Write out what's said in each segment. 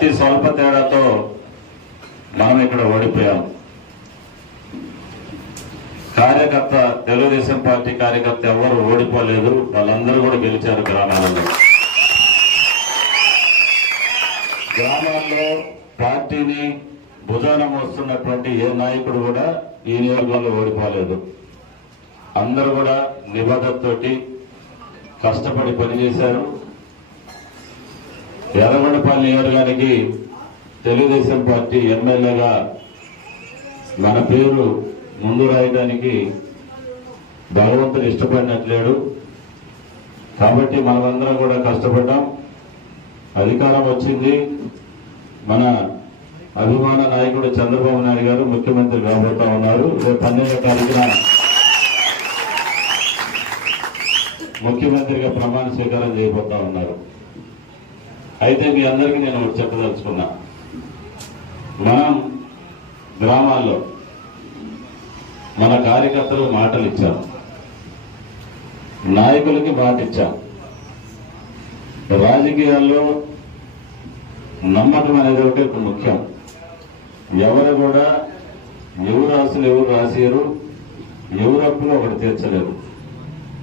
అతి స్వల్ప తేడాతో మనం ఇక్కడ ఓడిపోయాం. కార్యకర్త తెలుగుదేశం పార్టీ కార్యకర్త ఎవరు ఓడిపోలేదు వాళ్ళందరూ కూడా గెలిచారు గ్రామాలలో. గ్రామాల్లో పార్టీని భుజాన మోస్తున్నటువంటి ఏ నాయకుడు కూడా ఈ నియోజకవర్గంలో ఓడిపోలేదు. అందరూ కూడా నిబద్ధతతోటి కష్టపడి పనిచేశారు. ఎర్రగొండపల్లి నియోజకానికి తెలుగుదేశం పార్టీ ఎమ్మెల్యేగా మన పేరు ముందు రాయడానికి భగవంతుడు ఇష్టపడినట్లేడు. కాబట్టి మనమందరం కూడా కష్టపడ్డాం. అధికారం వచ్చింది. మన అభిమాన నాయకుడు చంద్రబాబు నాయుడు గారు ముఖ్యమంత్రి కాబోతా ఉన్నారు. రేపు పన్నెండో తారీఖున ముఖ్యమంత్రిగా ప్రమాణ స్వీకారం చేయబోతా ఉన్నారు. అయితే మీ అందరికీ నేను ఒకటి చెప్పదలుచుకున్నా. మనం గ్రామాల్లో మన కార్యకర్తలు మాటలు ఇచ్చాం నాయకులకి మాట ఇచ్చాం రాజకీయాల్లో నమ్మకం అనేది ఒకటి ముఖ్యం. ఎవరు కూడా ఎవరు ఆశలు ఎవరు రాసేయరు ఎవరు అప్పులు ఒకటి తీర్చలేరు.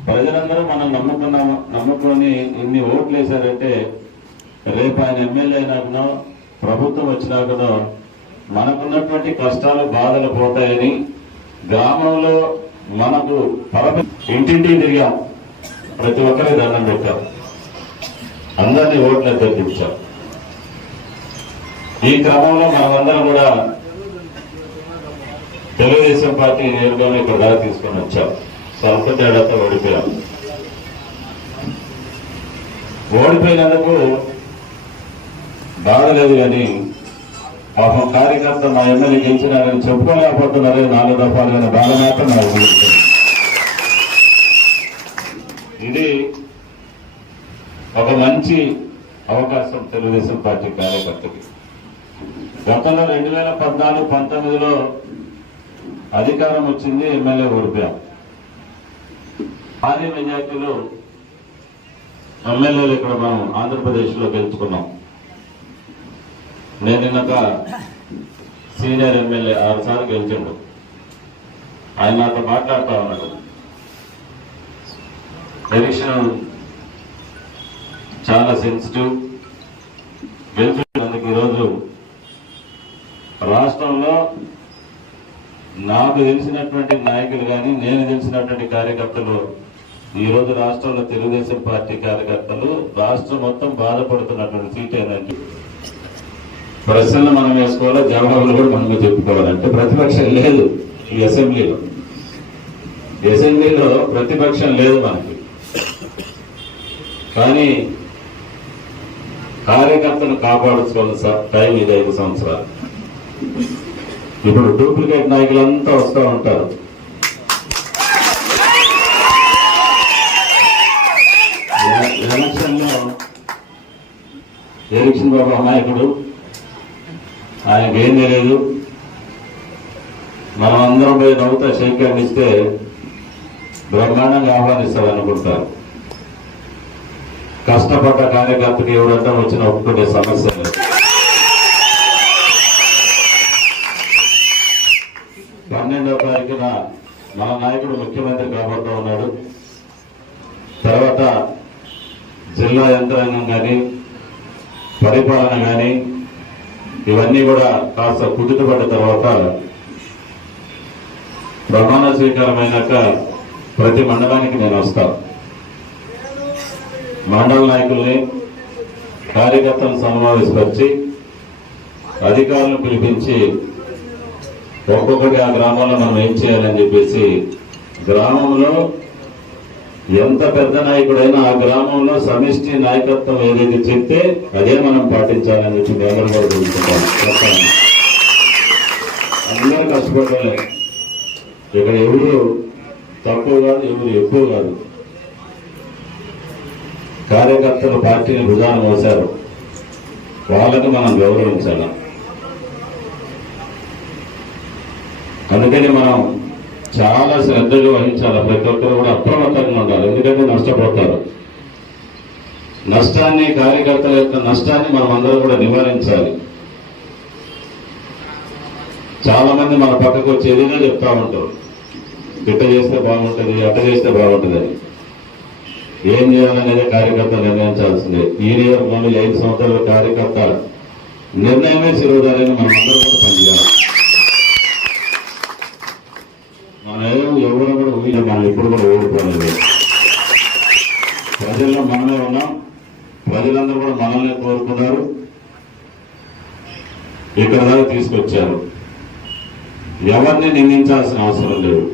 ప్రజలందరూ మనం నమ్ముకున్నాము నమ్ముకొని ఇన్ని ఓట్లు వేశారంటే రేపు ఆయన ఎమ్మెల్యే అయినాకనో ప్రభుత్వం వచ్చినాకనో మనకున్నటువంటి కష్టాలు బాధలు పోతాయని గ్రామంలో మనకు పరమ ఇంటింటికి తిరిగాం. ప్రతి ఒక్కరి దండం పెట్టాం. అందరినీ ఓట్లు తెప్పించాం ఈ క్రమంలో మనమందరం కూడా తెలుగుదేశం పార్టీ నేరుగానే ఇక్కడ దాకా తీసుకొని వచ్చాం. స్వల్ప తేడాతో ఓడిపోయాం. ఓడిపోయినందుకు బాగలేదు కానీ పాపం కార్యకర్త మా ఎమ్మెల్యే గెలిచినారని చెప్పుకోలేకపోతున్నారే నాలుగు దఫాలు కానీ బాధ మాత్రం నాకు ఇది ఒక మంచి అవకాశం తెలుగుదేశం పార్టీ కార్యకర్తకి. గతంలో రెండు వేల పద్నాలుగు పంతొమ్మిదిలో అధికారం వచ్చింది ఎమ్మెల్యే ఓడిపోయాం భారీ మెజార్టీలో ఎమ్మెల్యేలు ఇక్కడ మనం ఆంధ్రప్రదేశ్లో గెలుచుకున్నాం. నేను నిన్నక సీనియర్ ఎమ్మెల్యే ఆరు సార్లు గెలిచిండు. ఆయన నాతో మాట్లాడుతూ ఉన్నాడు. ఎలక్షన్ చాలా సెన్సిటివ్ గెలిచినందుకు ఈరోజు రాష్ట్రంలో నాకు తెలిసినటువంటి నాయకులు కానీ నేను తెలిసినటువంటి కార్యకర్తలు ఈ రోజు రాష్ట్రంలో తెలుగుదేశం పార్టీ కార్యకర్తలు రాష్ట్రం మొత్తం బాధపడుతున్నటువంటి సీట్ ఏంటంటే ప్రశ్నలు మనం వేసుకోవాలా? జవాబులు కూడా మనం చెప్పుకోవాలంటే ప్రతిపక్షం లేదు ఈ అసెంబ్లీలో. అసెంబ్లీలో ప్రతిపక్షం లేదు మనకి. కానీ కార్యకర్తను కాపాడుకోవాల్సిన టైం ఇది ఐదు సంవత్సరాలు. ఇప్పుడు డూప్లికేట్ నాయకులంతా వస్తూ ఉంటారు. ఎలక్షన్లో ఎలక్షన్ బాబు నాయకుడు ఆయనకి ఏం తెలియదు మనం అందరం పోయి నవ్వుతా షేక్ ఇస్తే బ్రహ్మాండంగా ఆహ్వానిస్తారు అనుకుంటారు కష్టపడ్డ కార్యకర్తకి ఎవడంటే వచ్చిన ఒప్పుకునే సమస్య. లేదు పన్నెండవ తారీఖున మన నాయకుడు ముఖ్యమంత్రి కాబోతూ ఉన్నాడు. తర్వాత జిల్లా యంత్రాంగం కానీ పరిపాలన కానీ ఇవన్నీ కూడా కాస్త కుదుటపడ్డ తర్వాత ప్రమాణ స్వీకారం అయినాక ప్రతి మండలానికి నేను వస్తాను మండల నాయకుల్ని కార్యకర్తలను సమావేశపరిచి అధికారులను పిలిపించి ఒక్కొక్కటి ఆ గ్రామంలో మనం ఏం చేయాలని చెప్పేసి గ్రామంలో ఎంత పెద్ద నాయకుడైనా ఆ గ్రామంలో సమిష్టి నాయకత్వం ఏదైతే చెప్తే అదే మనం పాటించాలని చెప్పి నేను అందరూ కోరుకుంటున్నాను. అందరూ కష్టపడాలి ఇక్కడ ఎవరు తక్కువ కాదు ఎవరు ఎక్కువ కాదు. కార్యకర్తలు పార్టీని భుజాన మోశారు. వాళ్ళకు మనం గౌరవించాలి? అందుకని మనం చాలా శ్రద్ధగా వహించాలి. ప్రతి ఒక్కరు కూడా అప్రమత్తంగా ఉండాలి. ఎందుకంటే నష్టపోతారు. నష్టాన్ని కార్యకర్తల యొక్క నష్టాన్ని మనం అందరూ కూడా నివారించాలి. చాలా మంది మన పక్కకు వచ్చి ఏదైనా చెప్తా ఉంటారు. ఇట్ట చేస్తే బాగుంటుంది అట్ట చేస్తే బాగుంటుంది ఏం చేయాలనేది కార్యకర్త నిర్ణయించాల్సిందే. ఈ నియోజకవర్గంలో ఐదు సంవత్సరాల కార్యకర్త నిర్ణయమే శిరోధారని మనం అందరూ కూడా పనిచేయాలి మన ఎవరు కూడా ఊహించ మనం ఎప్పుడు కూడా ఓడిపోలేదు ప్రజల్లో మనమే ఉన్నాం. ప్రజలందరూ కూడా మనల్ని కోరుకున్నారు. ఇక్కడ దాకా తీసుకొచ్చారు. ఎవరిని నిందించాల్సిన అవసరం లేదు.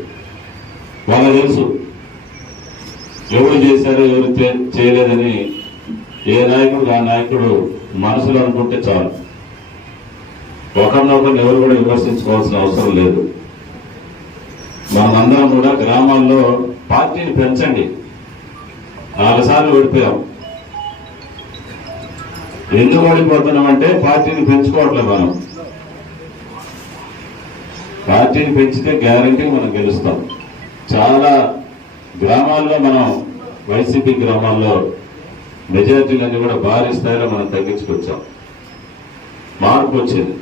వాళ్ళకి తెలుసు. ఎవరు చేశారు ఎవరు చేయలేదని ఏ నాయకుడు ఆ నాయకుడు మనసులో అనుకుంటే చాలు. ఒకరినొకరిని ఎవరు కూడా విమర్శించుకోవాల్సిన అవసరం లేదు. మనమందరం కూడా గ్రామాల్లో పార్టీని పెంచండి. నాలుగు సార్లు ఓడిపోయాం. ఎందుకు ఓడిపోతున్నాం అంటే పార్టీని పెంచుకోవట్లేదు మనం. పార్టీని పెంచితే గ్యారంటీ మనం గెలుస్తాం. చాలా గ్రామాల్లో మనం వైసీపీ గ్రామాల్లో మెజార్టీలన్నీ కూడా భారీ స్థాయిలో మనం తగ్గించుకొచ్చాం. మార్పు వచ్చింది.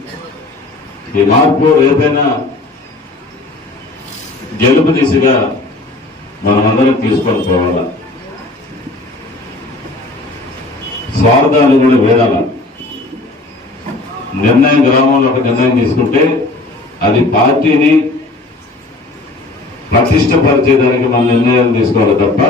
ఈ మార్పు ఏదైనా గెలుపు దిశగా మనమందరం తీసుకొని పోవాలా స్వార్థాలు కూడా వేరాల? నిర్ణయం గ్రామంలో ఒక నిర్ణయం తీసుకుంటే అది పార్టీని పటిష్టపరిచేదానికి మన నిర్ణయాలు తీసుకోవాలి తప్ప